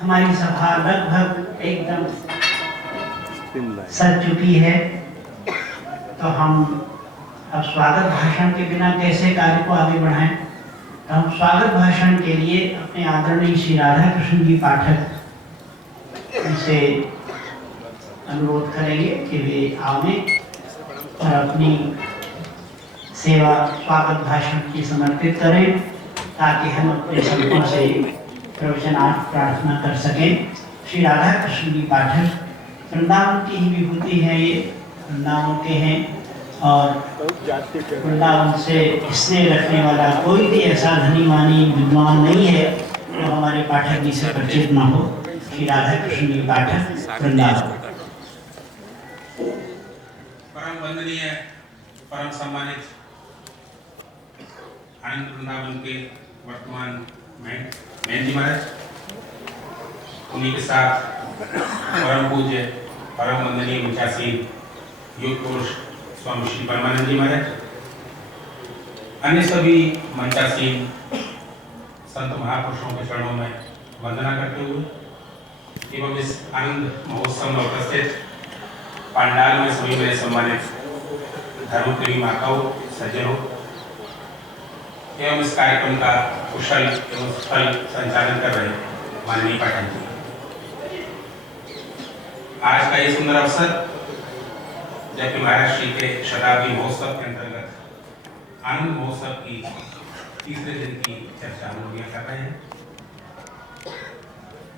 हमारी सभा लगभग एकदम सज चुकी है, तो हम अब स्वागत भाषण के बिना कैसे कार्य को आगे बढ़ाएं। तो हम स्वागत भाषण के लिए अपने आदरणीय श्री राधा कृष्ण जी पाठक से अनुरोध करेंगे कि वे आवें और अपनी सेवा स्वागत भाषण की समर्पित करें, ताकि हम अपने संतों से प्रवचनार्थ प्रार्थना कर सकें। श्री राधा कृष्ण जी पाठक वृंदावन की ही विभूति है, ये वृंदावन के हैं और वृंदावन से स्नेह रखने वाला कोई भी ऐसा धनी वानी विद्वान नहीं है जो हमारे पाठक जी से परिचित न हो। श्री राधा कृष्ण जी पाठक वृंदावन। परम वंदनीय परम सम्मानित आनंद वृंदावन के वर्तमान मैन जी महाराज, उन्हीं के साथ परम पूज्य परम वंदनीय मुचासीन योग पुरुष स्वामी श्री परमानंद जी महाराज, अन्य सभी मंचासीन संत महापुरुषों के चरणों में वंदना करते हुए एवं इस आनंद महोत्सव में उपस्थित पंडाल में सभी मेरे सम्मानित धर्मप्रेमी माताओं, सज्जनों एवं इस कार्यक्रम का कुशल एवं सफल संचालन कर रहे माननीय पाठक जी, आज का ये सुंदर अवसर जबकि महाराज श्री के शताब्दी महोत्सव के अंतर्गत आनंद महोत्सव की तीसरे दिन की चर्चा हम लोग कर रहे हैं।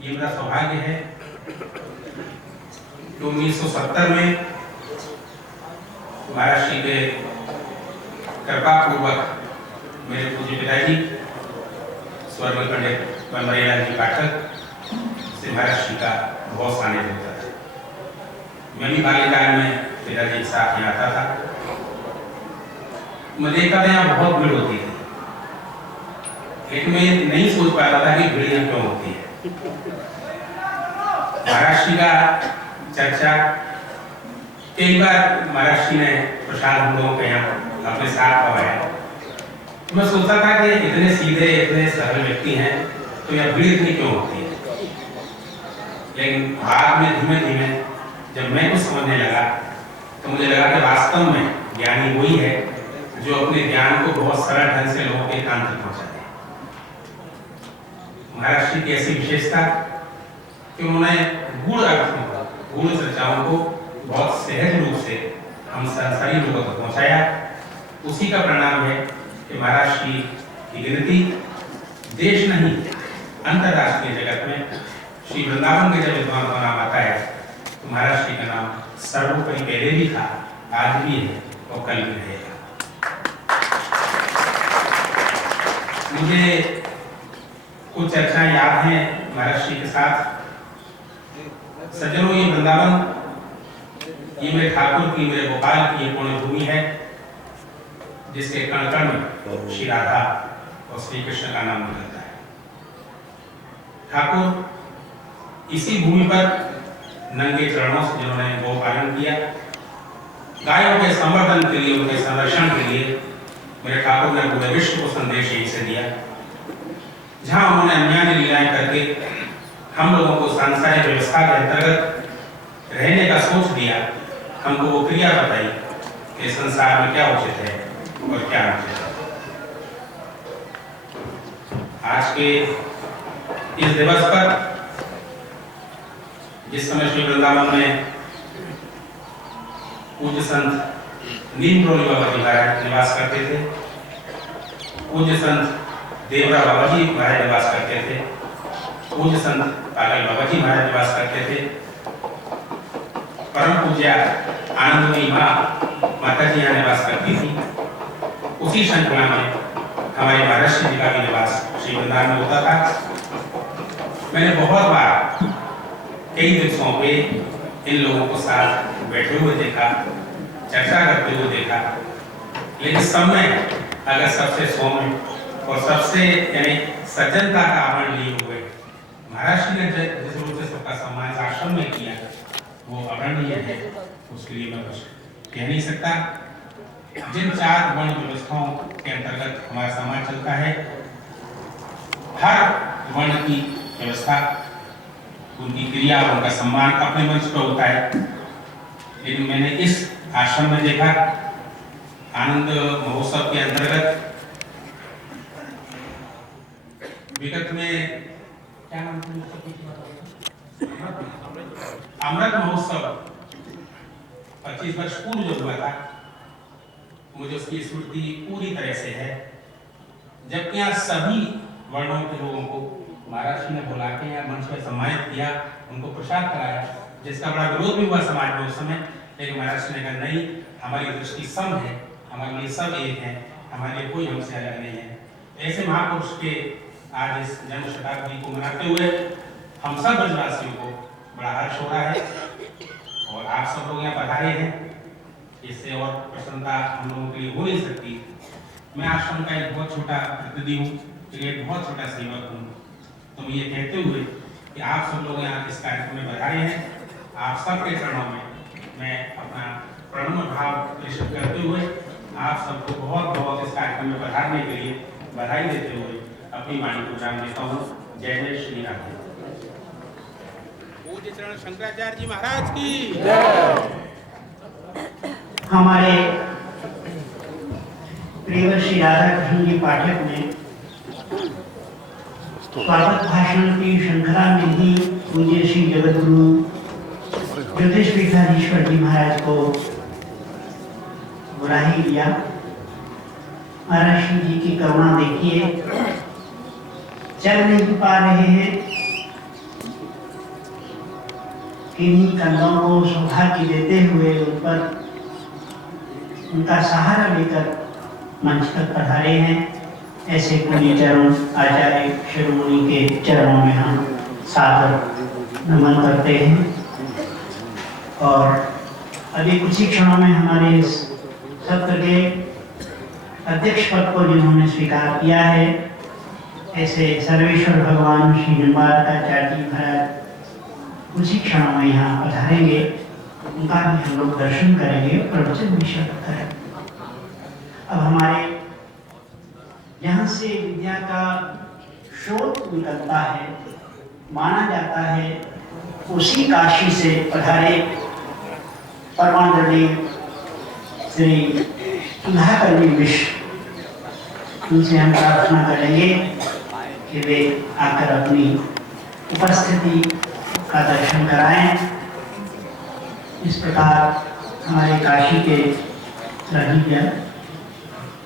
ये मेरा सौभाग्य है कि 1970 में महाराज श्री के कृपा पूर्वक मेरे पूज्य पिताजी स्वर्गीय पंडित बनवारीलाल जी पाठक से महाराज श्री का बहुत सानिध्य होता था। मैं भी बाल्यकाल में पिताजी के साथ यहाँ आता था। मैं देखता था यहाँ बहुत भीड़ होती थी, लेकिन मैं नहीं सोच पाता था कि भीड़ यहाँ क्यों होती है। महाराज श्री का चर्चा कई बार महाराज श्री ने प्रसाद हम लोगों के यहाँ अपने साथ पवाया। मैं सोचता था कि इतने सीधे इतने सरल व्यक्ति हैं तो यह भीड़ इतनी क्यों होती है। लेकिन बाद में धीमे धीमे जब मैं कुछ समझने लगा तो मुझे लगा कि वास्तव में ज्ञानी वही है जो अपने ज्ञान को बहुत सरल ढंग से लोगों के कान तक पहुंचाते हैं। महाराज श्री की ऐसी विशेषता कि उन्होंने गूढ़ अर्थों को, गूढ़ चर्चाओं को बहुत सहज रूप से हम संसारी लोगों तक पहुंचाया। उसी का परिणाम है कि महाराज श्री की गिनती देश नहीं अंतरराष्ट्रीय जगत में श्री वृंदावन के जब विद्वान का नाम आता है तो महाराज श्री का नाम सर्वोपरि पहले भी था, आज भी है और कल भी रहेगा। मुझे कुछ चर्चाएं याद हैं महाराज श्री के साथ। सज्जनों, ये वृंदावन, ये मेरे ठाकुर की, मेरे गोपाल की ये पुण्य भूमि है जिसके कण कण में श्री राधा और श्री कृष्ण का नाम निकलता है। ठाकुर इसी भूमि पर नंगे चरणों से जिन्होंने गोपालन किया, गायों के संवर्धन के लिए, उनके संरक्षण के लिए मेरे ठाकुर ने पूरे विश्व को संदेश यही से दिया। जहां उन्होंने अन्याय लीलाएं करके हम लोगों को सांसारिक व्यवस्था के अंतर्गत रहने का सोच दिया, हमको वो क्रिया बताई कि संसार में क्या उचित है और क्या अनुचित है। आज के इस दिवस पर जिस समय श्री वृंदावन में पूज्य संत नीमरोली बाबा जी महाराज निवास करते थे, पूज्य संत देवरा बाबा जी महाराज निवास करते थे, पूज्य संत पागल बाबा जी महाराज निवास करते थे, परम पूज्य आनंदमयी माता जी यहाँ निवास करती थी। उसी श्रृंखला में हमारे महाराज श्री जी का भी निवास श्री वृंदावन में होता था। मैंने बहुत बार कई दिवसों पे इन लोगों को साथ बैठे हुए देखा, चर्चा करते हुए देखा, लेकिन समय अगर सबसे सौम्य और सबसे यानी सज्जनता का आवरण लिए हुए महाराज श्री ने जिस रूप से सबका सम्मान आश्रम में किया वो अवर्णनीय है, उसके लिए मैं कुछ कह नहीं सकता। जिन 4 वर्ण व्यवस्थाओं के अंतर्गत हमारा समाज चलता है, हर वर्ण की व्यवस्था उनकी क्रिया, उनका सम्मान अपने मंच पर होता है, लेकिन मैंने इस आश्रम में देखा आनंद महोत्सव के अंतर्गत विगत में क्या नाम था, अमृत महोत्सव 25 वर्ष पूर्व जो हुआ था, मुझे उसकी स्मृति पूरी तरह से है। जबकि यहाँ सभी वर्णों के लोगों को महाराज जी ने बुला के यहाँ मंच पर सम्मानित किया, उनको प्रसाद कराया, जिसका बड़ा विरोध भी हुआ समाज में उस समय, लेकिन महाराज जी ने कहा नहीं, हमारी दृष्टि सम है, हमारे लिए सब एक है, हमारे लिए कोई हमसे अलग नहीं है। ऐसे महापुरुष के आज इस जन्म शताब्दी को मनाते हुए हम सब ब्रजवासियों को बड़ा हर्ष हो रहा है और आप सब लोग यहाँ पधारे हैं, इससे और प्रसन्नता हम लोगों के लिए हो नहीं सकती। मैं आश्रम का एक बहुत छोटा प्रतिनिधि हूँ, एक बहुत छोटा सेवक हूँ, तो ये कहते हुए कि आप सब लोग यहाँ इस कार्यक्रम में बधाई हैं, आप सबके चरणों में मैं अपना प्रणम्य भाव प्रेषित करते हुए आप सबको बहुत बहुत इस कार्यक्रम में पधारने के लिए बधाई देते हुए अपनी वाणी को विराम देता हूँ। जय जय श्री राम। पूज्य चरण शंकराचार्य जी महाराज की जय। हमारे प्रिय श्री राधा कृष्ण जी पाठक ने स्वागत भाषण की श्रृंखला में ही पूज्य श्री जगतगुरु ज्योतिषपीठाधीश्वर जी महाराज को बुला ही लिया। महाराज श्री जी की करुणा देखिए, चल नहीं पा रहे हैं, किन्हीं कंधों को सौभाग्य देते हुए उन पर उनका सहारा लेकर मंच तक पधारे हैं। ऐसे पुण्य चरण आचार्य शिरोमणि के चरणों में हम सादर नमन करते हैं। और अभी कुछ ही क्षणों में हमारे इस सत्र के अध्यक्ष पद को जिन्होंने स्वीकार किया है, ऐसे सर्वेश्वर भगवान श्री निम्बारकाचार्य जी महाराज कुछ ही क्षणों में यहाँ पधारेंगे। उनका भी हम लोग दर्शन करेंगे, प्रवचन भी श्रवण करेंगे। अब हमारे यहाँ से विद्या का स्रोत निकलता है, माना जाता है, उसी काशी से पधारे परमादरणीय श्री सुधाकर जी मिश्र, उनसे हम प्रार्थना करेंगे कि वे आकर अपनी उपस्थिति का दर्शन कराएं। इस प्रकार हमारे काशी के रही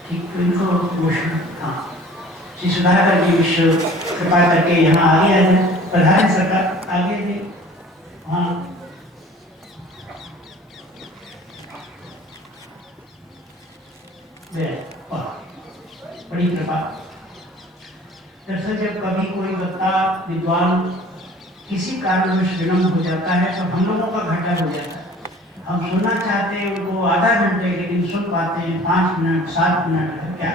ठीक इनको घोषणा, हाँ, श्री सुधाकर जी मिश्र कृपा करके यहाँ आगे आ जाए। प्रधान सरकार आगे दे, हाँ बड़ी कृपा। दरअसल जब कभी कोई वक्ता विद्वान किसी कारणवश विलम्ब हो जाता है तो हम लोगों का घाटा हो जाता है। हम सुनना चाहते हैं उनको आधा घंटे, लेकिन सुन पाते हैं 5 मिनट 7 मिनट, क्या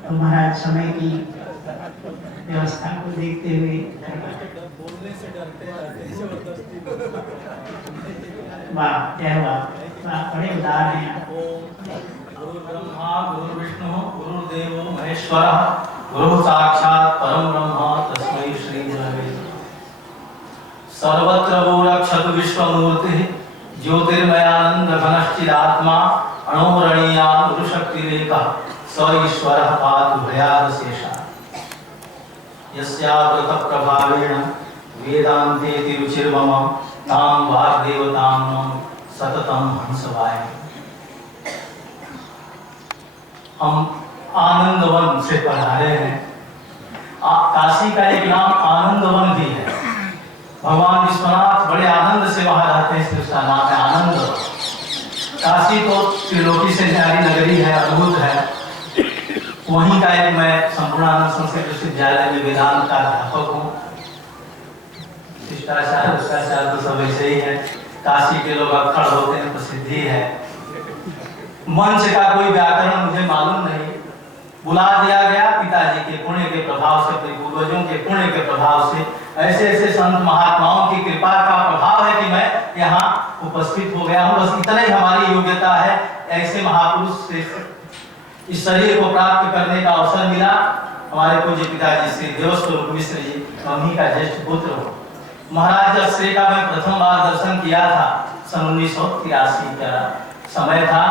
तो महाराज समय की व्यवस्था को देखते हुए बोलने से डरते हैं, जबरदस्ती वाह, क्या हुआ, बड़े उदार हैं आप। गुरु ब्रह्मा गुरु विष्णु गुरुदेवो महेश्वरः गुरु साक्षात् परम ब्रह्म तस्मै श्री गुरवे। सर्वत्र वो रक्षतु विश्वमूर्तिः ज्योतिर्मयानंद घनश्चिदात्मा अणोरणीयान् गुरुशक्तिरेकः स ईश्वरः पातु भयादशेषात्। यस्याव्रत प्रभावेण वेदान्तेति रुचिर्मम तां वाग्देवतां नम सततं हंसवाय। हम आनंदवन से पढ़ारे हैं। काशी का एक नाम आनंदवन भी है। भगवान विश्वनाथ बड़े आनंद से वहां रहते हैं, इसलिए उसका नाम है आनंदवन। काशी तो त्रिलोकी से न्यारी नगरी है, अद्भुत है। वहीं का एक मैं संपूर्णानंद संस्कृत विश्वविद्यालय में वेदांत का अध्यापक हूँ। शिष्टाचार शिष्टाचार तो सब ऐसे ही है। काशी के लोग अक्खड़ होते हैं, प्रसिद्धि है। मंच का कोई व्याकरण मुझे मालूम नहीं, बुला दिया गया पिताजी के पुण्य के प्रभाव से, अपने पूर्वजों के पुण्य के प्रभाव से, ऐसे ऐसे संत महात्माओं की कृपा का प्रभाव है कि मैं यहाँ उपस्थित हो गया हूँ। बस इतना ही हमारी योग्यता है। ऐसे महापुरुष से इस शरीर को प्राप्त करने का अवसर मिला, हमारे पूज्य पिताजी श्री देवस्वरूप मिश्र जी, उन्हीं का ज्येष्ठ पुत्र हो। महाराज जब श्री का मैं प्रथम बार दर्शन किया था, सन 1983 का समय था।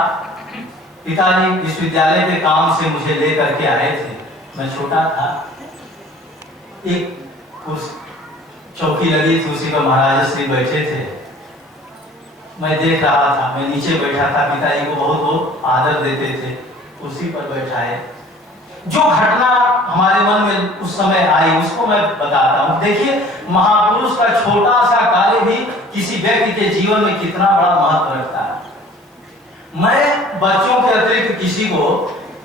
पिताजी विश्वविद्यालय के काम से मुझे लेकर के आए थे, मैं छोटा था। एक चौकी लगी थी, उसी पर महाराज श्री बैठे थे, मैं देख रहा था, मैं नीचे बैठा था। पिताजी को बहुत बहुत आदर देते थे, कुर्सी पर बैठाए। जो घटना हमारे मन में उस समय आई उसको मैं बताता हूँ। देखिए, महापुरुष का छोटा सा कार्य भी किसी व्यक्ति के जीवन में कितना बड़ा महत्व रखता है। मैं बच्चों के अतिरिक्त किसी को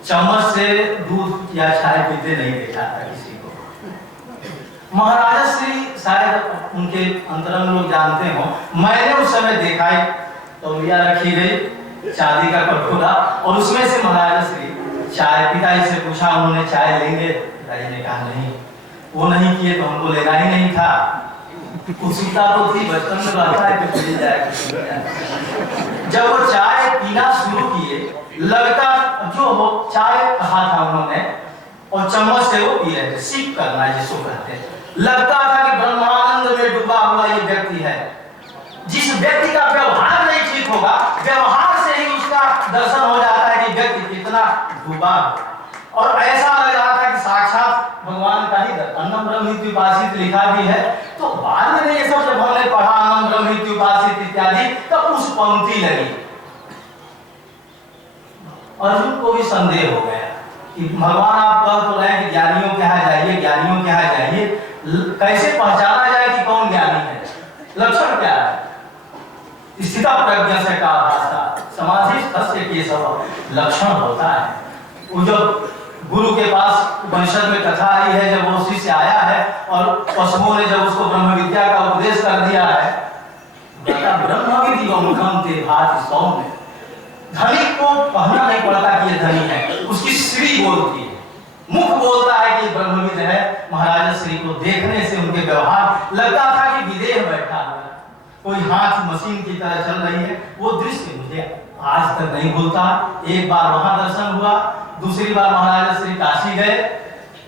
चम्मच से दूध या चाय पीते नहीं देखा था किसी को। महाराजा श्री शायद उनके अंतरंग लोग जानते हो, मैंने उस समय देखा तौलिया रखी गई, चांदी का कटोरा, और उसमें से महाराजा श्री चाय, पिताजी से पूछा, उन्होंने चाय लेंगे? पिताजी ने कहा नहीं। वो नहीं किए तो हमको लेना ही नहीं था। उत्सुकता तो थी, बचपन में रहता है कि पी जाए। जब वो चाय पीना शुरू किए, लगता जो हो चाय कहा था उन्होंने, और चम्मच से वो पी रहे थे, सिप करना जिसको कहते हैं। लगता था कि ब्रह्मानंद में डूबा हुआ ये व्यक्ति है। जिस व्यक्ति का व्यवहार नहीं ठीक होगा, व्यवहार से ही उसका दर्शन हो जाता है कि व्यक्ति कितना डूबा। और ऐसा लग रहा था कि साक्षात भगवान का ही अन्नम ब्रह्मित्युपासित लिखा भी है। तो बाद में ये सब जब हमने पढ़ा अन्नम ब्रह्मित्युपासित इत्यादि, तब उस पंक्ति लगी। अर्जुन को भी संदेह हो गया कि भगवान आप कह तो रहे कि ज्ञानियों के यहाँ जाइए, ज्ञानियों के यहाँ जाइए, कैसे पहचाना जाए कि कौन ज्ञानी है? लक्षण क्या है? स्थिता प्रज्ञा से का भाषा समाधि स्थस्य केशव लक्षण होता है। वो जब गुरु के पास उपनिषद में कथा आई है, जब वो शिष्य आया है और पशुओं ने जब उसको ब्रह्म विद्या का उपदेश कर दिया है, ब्रह्म विद्या मुखम ते भाति सौम्य। धनिक को कहना नहीं पड़ता कि ये धनी है, उसकी श्री बोलती है, मुख बोलता है कि ब्रह्मविद है। महाराजा श्री को देखने से उनके व्यवहार लगता था कि विदेह बैठा हुआ है, कोई हाथ मशीन की तरह चल रही है। वो दृश्य मुझे आज तक नहीं भूलता। एक बार वहां दर्शन हुआ, दूसरी बार महाराजा श्री काशी गए,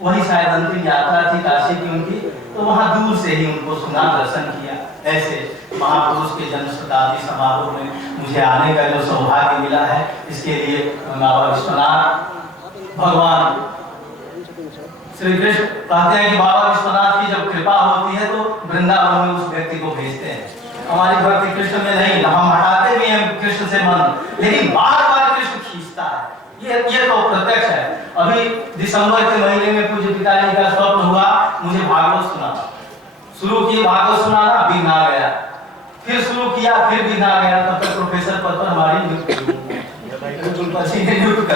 वही शायद अंतिम यात्रा थी काशी की उनकी, तो वहां दूर से ही उनको सुना, दर्शन किया। ऐसे महापुरुष के जन्म शताब्दी समारोह में मुझे आने का जो सौभाग्य मिला है, इसके लिए बाबा विश्वनाथ, भगवान श्री कृष्ण कहते हैं कि बाबा विश्वनाथ की जब कृपा होती है तो वृंदावन में उस व्यक्ति को भेजते हैं। हमारी भक्ति कृष्ण में नहीं, हम हटाते भी हैं कृष्ण से मन, लेकिन बार बार कृष्ण खींचता है। ये तो प्रत्यक्ष है। अभी दिसंबर के महीने में पूज्य पिताजी का स्वप्न हुआ, मुझे भागवत सुना, शुरू किए भागवत सुनाना, बिना गया, फिर शुरू किया, फिर बिना गया। तब तक प्रोफेसर पद पर हमारी नियुक्ति कर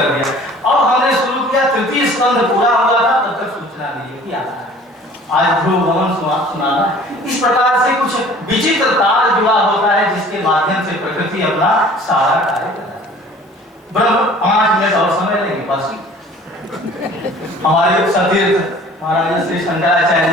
दिया। अब हमने शुरू किया, तृतीय स्कंद पूरा हुआ था, तब तक सूचना मिली कि आता है आज ध्रुव गमन सुनाना। इस प्रकार से कुछ विचित्र तार जुड़ा होता है, जिसके माध्यम से प्रकृति अपना सारा कार्य कर रहा है। ब्रह्म 5 मिनट और समय लेंगे बस। हमारे सतीर्थ महाराज श्री शंकराचार्य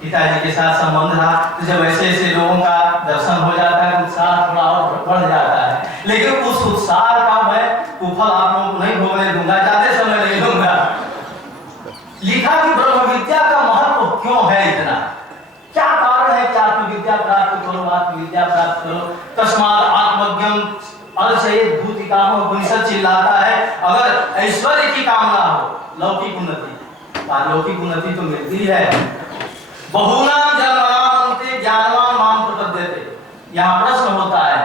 पिताजी के साथ संबंध रहा, तो जब ऐसे ऐसे लोगों का दर्शन हो जाता है, उत्साह थोड़ा और बढ़ जाता है। लेकिन उस उत्साह का मैं कुफल आप लोगों को नहीं भोगने दूंगा, ज्यादा समय नहीं दूंगा। लिखा कि ब्रह्म विद्या का महत्व क्यों है इतना, क्या कारण है कि आत्मविद्या प्राप्त करो, आत्मविद्या प्राप्त करो। तस्मात् आत्मज्ञम अर्चयेत् भूतिकामः, उपनिषद चिल्लाता है। अगर ऐश्वर्य की कामना हो, लौकिक उन्नति, पारलौकिक उन्नति तो मिलती है। बहुनाम जन्मनाम अंते ज्ञानवान माम प्रपद्यते। यहाँ प्रश्न होता है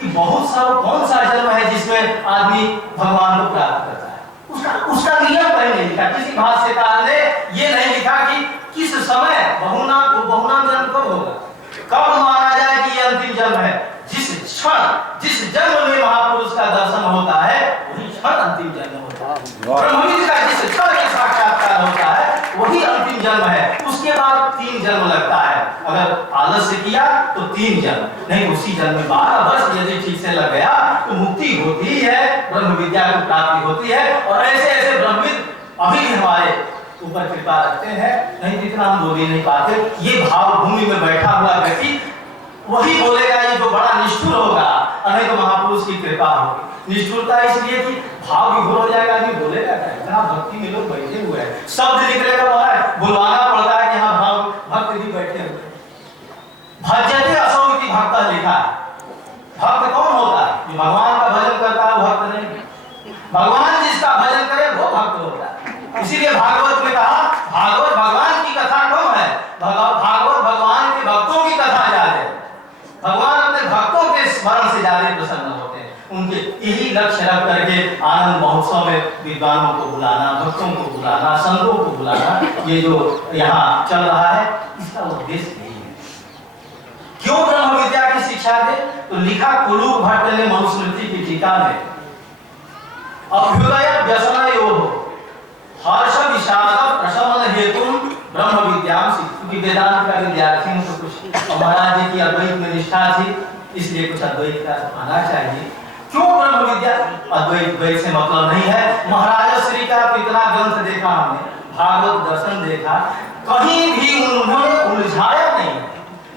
कि बहुत सा कौन सा जन्म है जिसमें आदमी भगवान को प्राप्त करता है? उसका नियम कहीं नहीं लिखा, किसी भाष्यकार ने ये नहीं लिखा कि किस समय बहुनाम जन्म कब होगा, कब माना जाए कि ये अंतिम जन्म है। जिस क्षण, जिस जन्म में महापुरुष का दर्शन होता है, वही क्षण अंतिम जन्म होता है। ब्रह्मविद का जिस क्षण में साक्षात्कार होता है, वही अंतिम जन्म है। उसके बाद 3 जन्म लगता है। अगर आलस्य किया तो 3 जन्म, नहीं उसी जन्म में 12 वर्ष यदि ठीक से लग गया तो मुक्ति होती है, ब्रह्म विद्या की प्राप्ति होती है। और ऐसे ऐसे ब्रह्मविद अभी भी हमारे ऊपर कृपा रखते हैं, नहीं तो इतना हम बोल ही नहीं पाते। ये भाव भूमि में बैठा हुआ व्यक्ति वही बोलेगा, ये जो बड़ा निष्ठुर होगा, अनेक महापुरुष की कृपा होगी। निष्ठुरता इसलिए कि भाव विभोर हो जाएगा, आदमी बोलेगा क्या, इतना भक्ति में लोग बैठे हुए हैं, शब्द निकलेगा महाराज बुलवाना पड़ता है कि यहाँ भाव भक्त भी बैठे हुए हैं। भजते असौ इति भक्त लिखा है। भक्त कौन होता है? जो भगवान का भजन करता है वो भक्त नहीं। भगवान जिसका भजन करे वो भक्त होता है। इसीलिए भागवत में कहा भागवत भगवान की कथा कम है, भागवत भगवान के भक्तों की कथा ज्यादा है। भगवान अपने भक्तों के स्मरण से ज्यादा प्रसन्न होते हैं। उनके यही लक्ष्य रख करके आनंद महोत्सव में विद्वानों को बुलाना, भक्तों को बुलाना, संतों को बुलाना, ये जो यहाँ चल रहा है इसका उद्देश्य यही है। क्यों ब्रह्म विद्या की शिक्षा दे? तो लिखा कुलूक भट्ट ने मनुस्मृति की टीका में, अभ्युदय व्यसनयोः हर्ष विषाद प्रशमन हेतु ब्रह्म विद्या क्योंकि वेदांत का विद्यार्थी तो कुछ महाराज जी की अद्वैत में निष्ठा थी, इसलिए कुछ अद्वैत का आना चाहिए। क्यों ब्रह्म विद्या? अद्वैत द्वैत से मतलब नहीं है। महाराज श्री का कितना ग्रंथ देखा हमने, भागवत दर्शन देखा, कहीं भी उन्होंने उलझाया नहीं,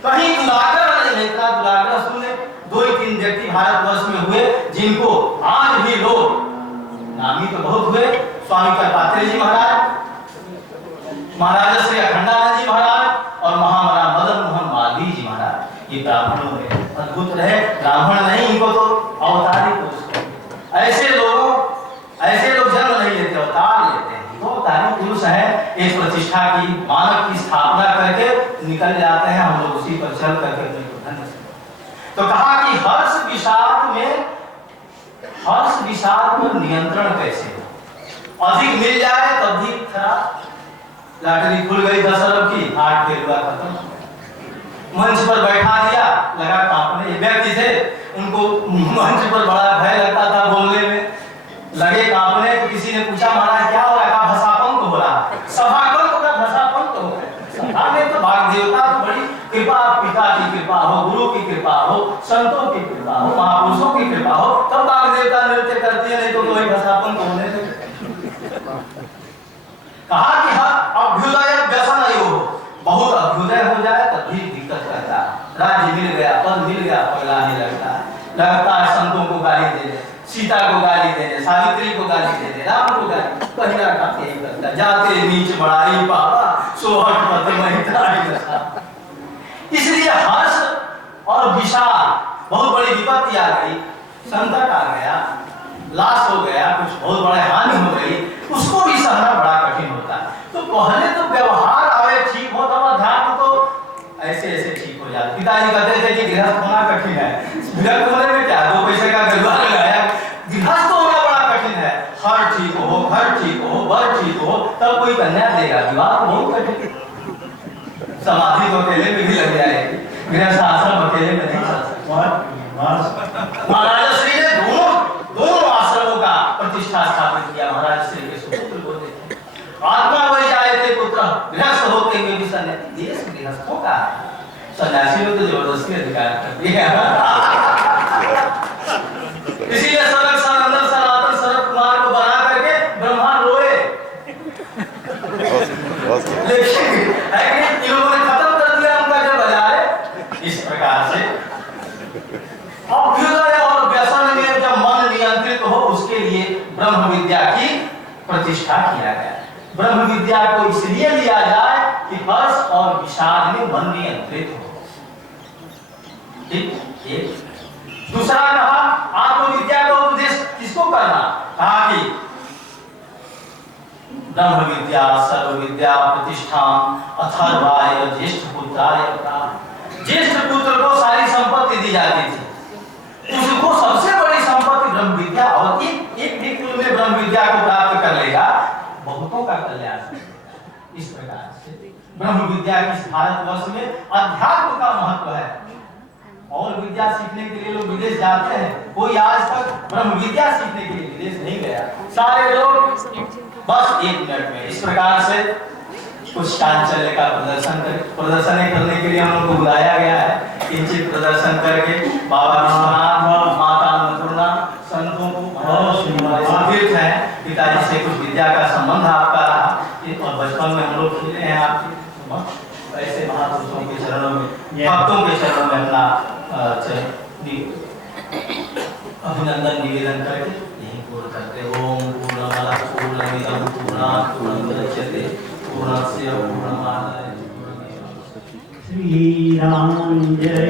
कहीं दुराग्रह नहीं। इतना दुराग्रह सुने 2-3 व्यक्ति भारतवर्ष में हुए जिनको आज भी लोग, नामी तो बहुत हुए, स्वामी कल्पात्री जी महाराज, महाराज श्री अखंडानंद जी महाराज और महामना मदन मोहन मालवीय जी महाराज, ये ब्राह्मणों में अद्भुत रहे। ब्राह्मण नहीं, इनको तो अवतारी पुरुष, ऐसे लोग जन्म नहीं लेते, अवतार लेते हैं। तो अवतारी पुरुष है, एक प्रतिष्ठा की मानव की स्थापना करके निकल जाते हैं, हम लोग उसी पर चल करके धन्य। तो कहा कि हर्ष विषाद पर नियंत्रण कैसे हो? अधिक मिल जाए तब भी खराब। लॉटरी खुल गई 10 अरब की, 8 फेल हुआ, खत्म। मंच पर बैठा दिया, लगा कांपने। एक व्यक्ति थे, उनको मंच पर बड़ा भय लगता था बोलने में, लगे कांपने। तो किसी ने पूछा महाराज क्या हो रहा है? भसापंक हो रहा है। सभाकंप का भसापंक हो रहा है। सभा में तो भाग देवता तो बड़ी कृपा, पिता की कृपा हो, गुरु की कृपा हो, संतों की कृपा हो, महापुरुषों की कृपा हो, तब भाग देवता नृत्य करती है, नहीं तो कोई भसापंक होने लगे। कहा कि अभ्युदय व्यसनयोः, बहुत अभ्युदय हो जाए तब भी दिक्कत करता है। राज्य मिल गया, पद मिल गया, पगलाने लगता है संतों को गाली दे दे, सीता को गाली दे दे, सावित्री को गाली दे दे, राम को गाली, पहिला काम यही करता है। जाते नीच बड़ाई पावा, सोहट पति महिताई रखा। इसलिए हर्ष और विषाद, बहुत बड़ी विपत्ति आ गई, संकट आ गया, लाश हो गया, कुछ बहुत बड़ा हानि हो गई, उसको भी सहना बड़ा कठिन होता है। तो पहले तो व्यवहार आवे ठीक हो, तब अध्यात्म तो ऐसे ठीक हो जाता। पिताजी कहते थे कि गृहस्थ होना कठिन है। गृहस्थ होने में क्या 2 पैसे का गरुआ लगाया, गृहस्थ होना बड़ा कठिन है। हर ठीक हो, घर ठीक हो, वर ठीक हो, तब कोई कन्या देगा। विवाह बहुत कठिन, समाधि तो अकेले में भी लग जाएगी, गृहस्थ आश्रम अकेले में नहीं चल सकता। महाराज श्री ने दोनों आश्रमों का प्रतिष्ठा स्थापित किया। महाराज श्री के सुपुत्र बोलते थे, आत्मा वही जाए थे पुत्र, गृहस्थ होते हुए भी सन्यासी। देश गृहस्थों का है, सन्यासी लोग तो जबरदस्ती अधिकार करते हैं। इसीलिए सनक सनंदन सनातन शरद कुमार को बना करके ब्रह्मा रोए, लेकिन इन लोगों ने खत्म कर दिया उनका जो बाजार। इस प्रकार से अभ्युदय और व्यसन में जब मन नियंत्रित हो, उसके लिए ब्रह्म विद्या की प्रतिष्ठा किया गया। ब्रह्म विद्या को इसलिए लिया जाए कि हर्ष और विषाद में मन नियंत्रित हो। ठीक। दूसरा कहा आत्मविद्या का उपदेश किसको करना? कहा कि ब्रह्म विद्या सर्व विद्या प्रतिष्ठान अथर्वाय ज्येष्ठ पुत्राय प्राप्त। ज्येष्ठ पुत्र को सारी संपत्ति दी जाती थी, उसको सबसे बड़ी संपत्ति ब्रह्म विद्या, और एक भी कुल में ब्रह्म विद्या को प्राप्त कर लेगा, बहुतों का कल्याण। इस प्रकार से ब्रह्म विद्या की भारतवर्ष में अध्यात्म का महत्व है। और विद्या सीखने के लिए लोग विदेश जाते हैं, कोई आज तक ब्रह्म विद्या सीखने के लिए विदेश नहीं गया। सारे लोग बस 1 मिनट में। इस प्रकार से कुछ चांचल्य का प्रदर्शन करने के लिए हम लोग को बुलाया गया है। किंचित प्रदर्शन करके बाबा विश्वनाथ, माता अन्नपूर्णा, संतों को तीर्थ है, पिताजी से कुछ विद्या का संबंध आपका रहा, और बचपन में हम लोग खेले हैं आपके ऐसे महापुरुषों के चरणों में, भक्तों के चरणों में अपना अभिनंदन निवेदन करके यही पूर्ण करते हैं। ओम पूर्णमदः पूर्णमिदं पूर्णात् पूर्णमुदच्यते पूर्णस्य पूर्णमादाय पूर्णमेवावशिष्यते। श्री राम जय।